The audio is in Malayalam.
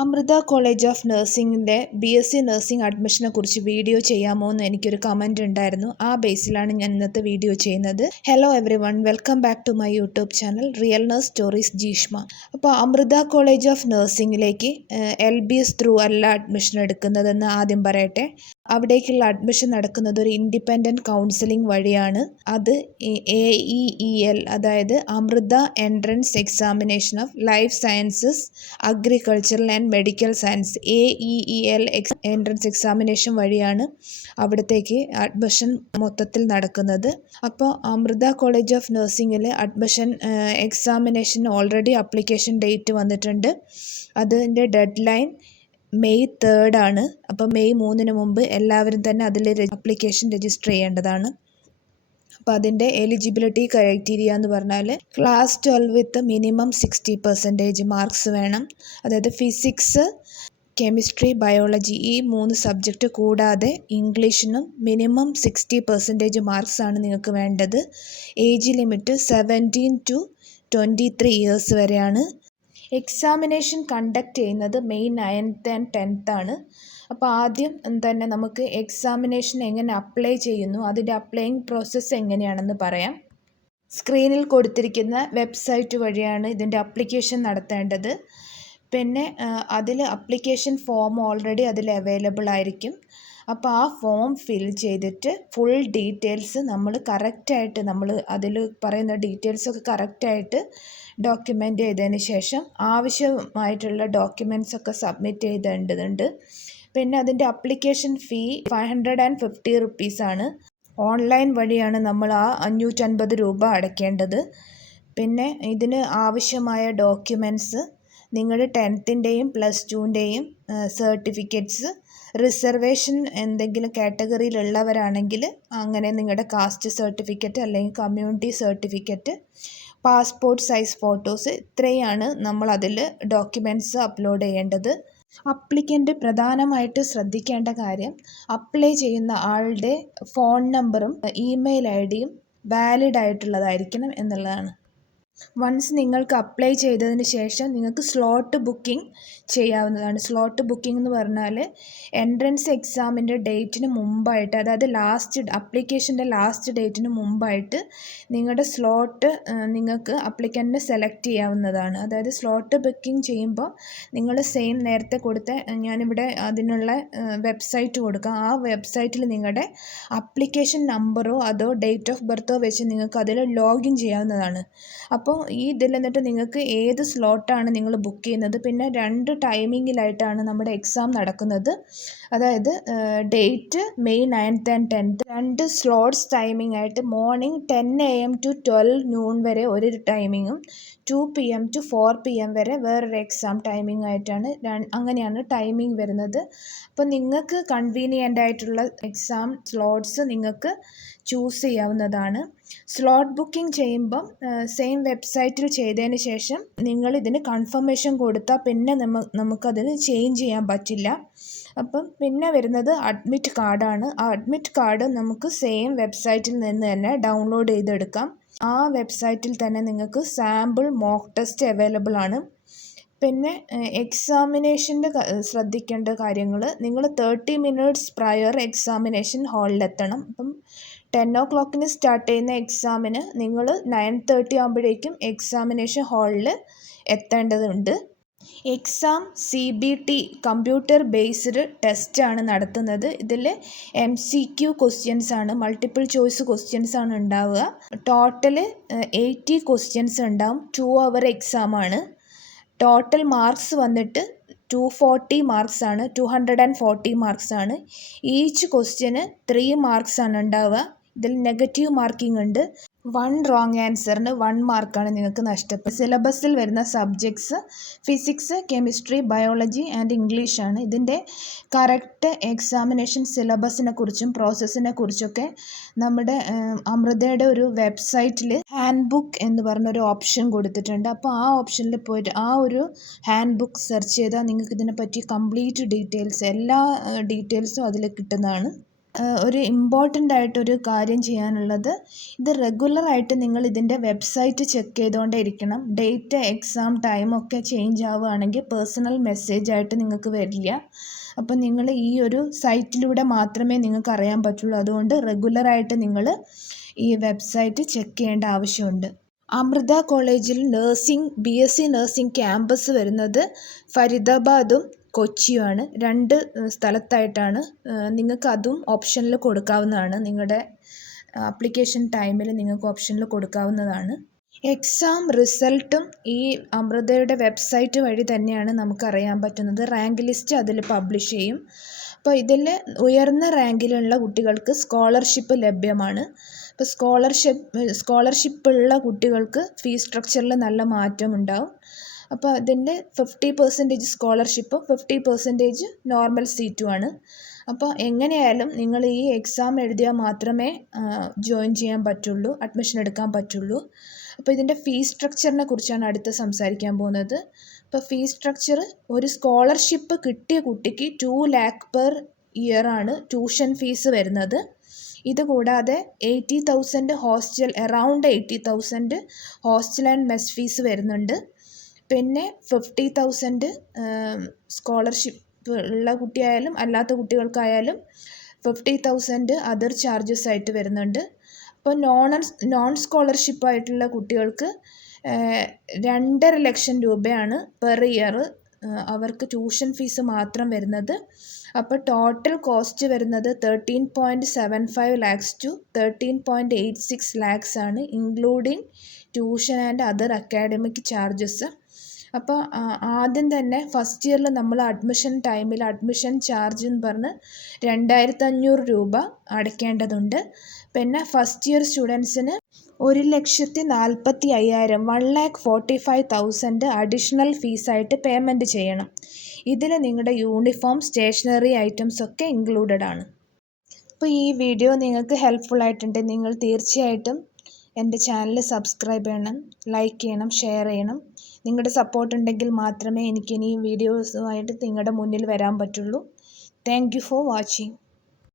അമൃത കോളേജ് ഓഫ് നഴ്സിംഗിൻ്റെ BSc നഴ്സിംഗ് അഡ്മിഷനെ കുറിച്ച് വീഡിയോ ചെയ്യാമോ എന്ന് എനിക്കൊരു കമൻറ്റ് ഉണ്ടായിരുന്നു. ആ ബേസിലാണ് ഞാൻ ഇന്നത്തെ വീഡിയോ ചെയ്യുന്നത്. Hello everyone, welcome back to my YouTube channel real nurse stories Jeeshma. അപ്പോൾ അമൃത കോളേജ് ഓഫ് നഴ്സിംഗിലേക്ക് LBS ത്രൂ അല്ല അഡ്മിഷൻ എടുക്കുന്നതെന്ന് ആദ്യം പറയട്ടെ. അവിടേക്കുള്ള അഡ്മിഷൻ നടക്കുന്നത് ഒരു ഇൻഡിപെൻഡൻറ്റ് കൗൺസിലിംഗ് വഴിയാണ്. അത് AEEL, അതായത് Amrita entrance examination of life sciences, agricultural and medical science AEEL entrance examination വഴിയാണ് അവിടത്തേക്ക് അഡ്മിഷൻ മൊത്തത്തിൽ നടക്കുന്നത്. അപ്പോൾ അമൃത കോളേജ് ഓഫ് നഴ്സിംഗിൽ admission examination already application date വന്നിട്ടുണ്ട്. അതിൻ്റെ ഡെഡ് ലൈൻ May 3 ആണ്. അപ്പോൾ May 3 മുമ്പ് എല്ലാവരും തന്നെ അതിൽ അപ്ലിക്കേഷൻ രജിസ്റ്റർ ചെയ്യേണ്ടതാണ്. അപ്പോൾ അതിൻ്റെ എലിജിബിലിറ്റി ക്രൈറ്റീരിയ എന്ന് പറഞ്ഞാൽ ക്ലാസ് 12 വിത്ത് മിനിമം 60% മാർക്സ് വേണം. അതായത് ഫിസിക്സ്, കെമിസ്ട്രി, ബയോളജി ഈ 3 സബ്ജക്റ്റ് കൂടാതെ ഇംഗ്ലീഷിനും മിനിമം 60% മാർക്സാണ് നിങ്ങൾക്ക് വേണ്ടത്. ഏജ് ലിമിറ്റ് 17 to 23 ഇയേഴ്സ് വരെയാണ്. എക്സാമിനേഷൻ കണ്ടക്ട് ചെയ്യുന്നത് May 9th and 10th ആണ്. അപ്പോൾ ആദ്യം തന്നെ നമുക്ക് എക്സാമിനേഷൻ എങ്ങനെ അപ്ലൈ ചെയ്യുന്നു, അതിൻ്റെ അപ്ലൈയിങ് പ്രോസസ്സ് എങ്ങനെയാണെന്ന് പറയാം. സ്ക്രീനിൽ കൊടുത്തിരിക്കുന്ന വെബ്സൈറ്റ് വഴിയാണ് ഇതിൻ്റെ അപ്ലിക്കേഷൻ നടത്തേണ്ടത്. പിന്നെ അതിൽ അപ്ലിക്കേഷൻ ഫോം ഓൾറെഡി അതിൽ അവൈലബിൾ ആയിരിക്കും. അപ്പോൾ ആ ഫോം ഫിൽ ചെയ്തിട്ട് ഫുൾ ഡീറ്റെയിൽസ് നമ്മൾ കറക്റ്റായിട്ട് നമ്മൾ അതിൽ പറയുന്ന ഡീറ്റെയിൽസൊക്കെ കറക്റ്റായിട്ട് ഡോക്യുമെൻ്റ് ചെയ്തതിന് ശേഷം ആവശ്യമായിട്ടുള്ള ഡോക്യുമെൻറ്റ്സൊക്കെ സബ്മിറ്റ് ചെയ്തേണ്ടതുണ്ട്. പിന്നെ അതിൻ്റെ അപ്ലിക്കേഷൻ ഫീ 550 റുപ്പീസാണ്. ഓൺലൈൻ വഴിയാണ് നമ്മൾ ആ 550 രൂപ അടയ്ക്കേണ്ടത്. പിന്നെ ഇതിന് ആവശ്യമായ ഡോക്യുമെൻറ്റ്സ് നിങ്ങളുടെ 10th-ൻ്റെയും +2-ൻ്റെയും സർട്ടിഫിക്കറ്റ്സ്, റിസർവേഷൻ എന്തെങ്കിലും കാറ്റഗറിയിലുള്ളവരാണെങ്കിൽ അങ്ങനെ നിങ്ങളുടെ കാസ്റ്റ് സർട്ടിഫിക്കറ്റ് അല്ലെങ്കിൽ community certificate, passport size photos, ഇത്രയാണ് നമ്മൾ അതിൽ ഡോക്യുമെൻറ്റ്സ് അപ്ലോഡ് ചെയ്യേണ്ടത്. അപ്ലിക്കൻ്റ് പ്രധാനമായിട്ട് ശ്രദ്ധിക്കേണ്ട കാര്യം അപ്ലൈ ചെയ്യുന്ന ആളുടെ ഫോൺ നമ്പറും ഇമെയിൽ ID-യും വാലിഡ് ആയിട്ടുള്ളതായിരിക്കണം എന്നുള്ളതാണ്. വൺസ് നിങ്ങൾക്ക് അപ്ലൈ ചെയ്തതിന് ശേഷം നിങ്ങൾക്ക് സ്ലോട്ട് ബുക്കിംഗ് ചെയ്യാവുന്നതാണ്. സ്ലോട്ട് ബുക്കിംഗ് എന്ന് പറഞ്ഞാൽ എൻട്രൻസ് എക്സാമിൻ്റെ ഡേറ്റിന് മുമ്പായിട്ട്, അതായത് അപ്ലിക്കേഷൻ്റെ ലാസ്റ്റ് ഡേറ്റിന് മുമ്പായിട്ട് നിങ്ങളുടെ സ്ലോട്ട് നിങ്ങൾക്ക് അപ്ലിക്കൻറ്റിന് സെലക്ട് ചെയ്യാവുന്നതാണ്. അതായത് സ്ലോട്ട് ബുക്കിംഗ് ചെയ്യുമ്പോൾ നിങ്ങൾ സെയിം നേരത്തെ കൊടുത്ത ഞാനിവിടെ അതിനുള്ള വെബ്സൈറ്റ് കൊടുക്കാം. ആ വെബ്സൈറ്റിൽ നിങ്ങളുടെ അപ്ലിക്കേഷൻ നമ്പറോ അതോ ഡേറ്റ് ഓഫ് ബർത്തോ വെച്ച് നിങ്ങൾക്ക് അതിൽ ലോഗിൻ ചെയ്യാവുന്നതാണ്. അപ്പോൾ ഈ ഇതിൽ എന്നിട്ട് നിങ്ങൾക്ക് ഏത് സ്ലോട്ടാണ് നിങ്ങൾ ബുക്ക് ചെയ്യുന്നത്. പിന്നെ 2 ടൈമിങ്ങിലായിട്ടാണ് നമ്മുടെ എക്സാം നടക്കുന്നത്. അതായത് date May 9th and 10th 2 slots timing ആയിട്ട് മോർണിംഗ് 10 AM to 12 noon വരെ ഒരു ടൈമിങ്ങും 2 PM to 4 PM വരെ വേറൊരു എക്സാം ടൈമിംഗ് ആയിട്ടാണ് അങ്ങനെയാണ് ടൈമിംഗ് വരുന്നത്. അപ്പോൾ നിങ്ങൾക്ക് കൺവീനിയൻ്റ് ആയിട്ടുള്ള എക്സാം സ്ലോട്ട്സ് നിങ്ങൾക്ക് ചൂസ് ചെയ്യാവുന്നതാണ്. സ്ലോട്ട് ബുക്കിംഗ് ചെയ്യുമ്പം സെയിം വെബ്സൈറ്റിൽ ചെയ്തതിന് ശേഷം നിങ്ങൾ ഇതിന് കൺഫർമേഷൻ കൊടുത്താൽ പിന്നെ നമുക്കതിന് ചേഞ്ച് ചെയ്യാൻ പറ്റില്ല. അപ്പം പിന്നെ വരുന്നത് അഡ്മിറ്റ് കാർഡാണ്. ആ അഡ്മിറ്റ് കാർഡ് നമുക്ക് സെയിം വെബ്സൈറ്റിൽ നിന്ന് തന്നെ ഡൗൺലോഡ് ചെയ്തെടുക്കാം. ആ വെബ്സൈറ്റിൽ തന്നെ നിങ്ങൾക്ക് സാമ്പിൾ മോക്ക് ടെസ്റ്റ് അവൈലബിൾ ആണ്. പിന്നെ എക്സാമിനേഷൻ്റെ ശ്രദ്ധിക്കേണ്ട കാര്യങ്ങൾ, നിങ്ങൾ 30 minutes പ്രയർ എക്സാമിനേഷൻ ഹാളിലെത്തണം. അപ്പം 10 o'clock സ്റ്റാർട്ട് ചെയ്യുന്ന എക്സാമിന് നിങ്ങൾ 9:30 ആകുമ്പോഴേക്കും എക്സാമിനേഷൻ ഹാളിൽ എത്തേണ്ടതുണ്ട്. എക്സാം CBT കമ്പ്യൂട്ടർ ബേസ്ഡ് ടെസ്റ്റാണ് നടത്തുന്നത്. ഇതിൽ MCQ ക്വസ്റ്റ്യൻസ് ആണ്, മൾട്ടിപ്പിൾ ചോയ്സ് ക്വസ്റ്റ്യൻസ് ആണ് ഉണ്ടാവുക. ടോട്ടൽ 80 ക്വസ്റ്റ്യൻസ് ഉണ്ടാവും. 2 hour എക്സാമാണ്. ടോട്ടൽ മാർക്സ് വന്നിട്ട് 240 മാർക്സ് ആണ്, 240 മാർക്സ് ആണ്. ഈച്ച് ക്വസ്റ്റ്യന് 3 മാർക്സ് ആണ് ഉണ്ടാവുക. ഇതിൽ നെഗറ്റീവ് മാർക്കിംഗ് ഉണ്ട്. 1 റോങ് ആൻസറിന് 1 മാർക്കാണ് നിങ്ങൾക്ക് നഷ്ടപ്പെടുന്നത്. സിലബസിൽ വരുന്ന subjects physics, chemistry, biology and English ആണ്. ഇതിൻ്റെ കറക്റ്റ് എക്സാമിനേഷൻ സിലബസിനെ കുറിച്ചും പ്രോസസ്സിനെ കുറിച്ചൊക്കെ നമ്മുടെ അമൃതയുടെ ഒരു വെബ്സൈറ്റിൽ ഹാൻഡ് ബുക്ക് എന്ന് പറഞ്ഞൊരു ഓപ്ഷൻ കൊടുത്തിട്ടുണ്ട്. അപ്പോൾ ആ ഓപ്ഷനിൽ പോയിട്ട് ആ ഒരു ഹാൻഡ് ബുക്ക് സെർച്ച് ചെയ്താൽ നിങ്ങൾക്ക് ഇതിനെപ്പറ്റി കംപ്ലീറ്റ് ഡീറ്റെയിൽസ് എല്ലാ ഡീറ്റെയിൽസും അതിൽ കിട്ടുന്നതാണ്. ഒരു ഇമ്പോർട്ടൻ്റ് ആയിട്ടൊരു കാര്യം ചെയ്യാനുള്ളത്, ഇത് റെഗുലറായിട്ട് നിങ്ങൾ ഇതിൻ്റെ വെബ്സൈറ്റ് ചെക്ക് ചെയ്തുകൊണ്ടേ ഇരിക്കണം. ഡേറ്റ്, എക്സാം ടൈമൊക്കെ ചേഞ്ച് ആവുകയാണെങ്കിൽ പേഴ്സണൽ മെസ്സേജായിട്ട് നിങ്ങൾക്ക് വരില്ല. അപ്പം നിങ്ങൾ ഈ ഒരു സൈറ്റിലൂടെ മാത്രമേ നിങ്ങൾക്ക് അറിയാൻ പറ്റുള്ളൂ. അതുകൊണ്ട് റെഗുലറായിട്ട് നിങ്ങൾ ഈ വെബ്സൈറ്റ് ചെക്ക് ചെയ്യേണ്ട ആവശ്യമുണ്ട്. അമൃത കോളേജിൽ BSc നഴ്സിംഗ് ക്യാമ്പസ് വരുന്നത് ഫരീദാബാദും കൊച്ചിയുമാണ്. 2 സ്ഥലത്തായിട്ടാണ്. നിങ്ങൾക്ക് അതും ഓപ്ഷനിൽ കൊടുക്കാവുന്നതാണ്. നിങ്ങളുടെ ആപ്ലിക്കേഷൻ ടൈമിൽ നിങ്ങൾക്ക് ഓപ്ഷനിൽ കൊടുക്കാവുന്നതാണ്. എക്സാം റിസൾട്ടും ഈ അമൃതയുടെ വെബ്സൈറ്റ് വഴി തന്നെയാണ് നമുക്കറിയാൻ പറ്റുന്നത്. റാങ്ക് ലിസ്റ്റ് അതിൽ പബ്ലിഷ് ചെയ്യും. അപ്പോൾ ഇതിൽ ഉയർന്ന റാങ്കിലുള്ള കുട്ടികൾക്ക് സ്കോളർഷിപ്പ് ലഭ്യമാണ്. അപ്പോൾ സ്കോളർഷിപ്പുള്ള കുട്ടികൾക്ക് ഫീസ് സ്ട്രക്ചറിൽ നല്ല മാറ്റമുണ്ടാവും. അപ്പോൾ അതിൻ്റെ 50% സ്കോളർഷിപ്പും 50% നോർമൽ സീറ്റുമാണ്. അപ്പോൾ എങ്ങനെയായാലും നിങ്ങൾ ഈ എക്സാം എഴുതിയാൽ മാത്രമേ ജോയിൻ ചെയ്യാൻ പറ്റുള്ളൂ, അഡ്മിഷൻ എടുക്കാൻ പറ്റുള്ളൂ. അപ്പോൾ ഇതിൻ്റെ ഫീസ് സ്ട്രക്ചറിനെ കുറിച്ചാണ് അടുത്ത് സംസാരിക്കാൻ പോകുന്നത്. അപ്പോൾ ഫീസ് സ്ട്രക്ചർ, ഒരു സ്കോളർഷിപ്പ് കിട്ടിയ കുട്ടിക്ക് 2 lakh പെർ ഇയർ ആണ് ട്യൂഷൻ ഫീസ് വരുന്നത്. ഇതുകൂടാതെ 80,000 around 80,000 hostel and mess fees വരുന്നുണ്ട്. പിന്നെ 50,000 സ്കോളർഷിപ്പ് ഉള്ള കുട്ടിയായാലും അല്ലാത്ത കുട്ടികൾക്കായാലും 50,000 അതർ ചാർജസ് ആയിട്ട് വരുന്നുണ്ട്. അപ്പോൾ നോൺ സ്കോളർഷിപ്പ് ആയിട്ടുള്ള കുട്ടികൾക്ക് 2.5 ലക്ഷം രൂപയാണ് പെർ ഇയർ അവർക്ക് ട്യൂഷൻ ഫീസ് മാത്രം വരുന്നത്. അപ്പോൾ ടോട്ടൽ കോസ്റ്റ് വരുന്നത് 13.75 lakhs to 13.86 lakhs ആണ്, including tuition and other academic charges. അപ്പോൾ ആദ്യം തന്നെ ഫസ്റ്റ് ഇയറിൽ നമ്മൾ അഡ്മിഷൻ ടൈമിൽ അഡ്മിഷൻ ചാർജ് എന്ന് പറഞ്ഞ് 2,500 രൂപ അടയ്ക്കേണ്ടതുണ്ട്. പിന്നെ ഫസ്റ്റ് ഇയർ സ്റ്റുഡൻസിന് 1,45,000 1,45,000 അഡീഷണൽ ഫീസായിട്ട് പേയ്മെൻറ്റ് ചെയ്യണം. ഇതിൽ നിങ്ങളുടെ യൂണിഫോം, സ്റ്റേഷനറി ഐറ്റംസ് ഒക്കെ ഇൻക്ലൂഡഡ് ആണ്. അപ്പോൾ ഈ വീഡിയോ നിങ്ങൾക്ക് ഹെൽപ്ഫുൾ ആയിട്ടുണ്ടെങ്കിൽ നിങ്ങൾ തീർച്ചയായിട്ടും എൻ്റെ ചാനൽ സബ്സ്ക്രൈബ് ചെയ്യണം, ലൈക്ക് ചെയ്യണം, ഷെയർ ചെയ്യണം. നിങ്ങളുടെ സപ്പോർട്ട് ഉണ്ടെങ്കിൽ മാത്രമേ എനിക്കിനി വീഡിയോസുമായിട്ട് നിങ്ങളുടെ മുന്നിൽ വരാൻ പറ്റുള്ളൂ. Thank you for watching.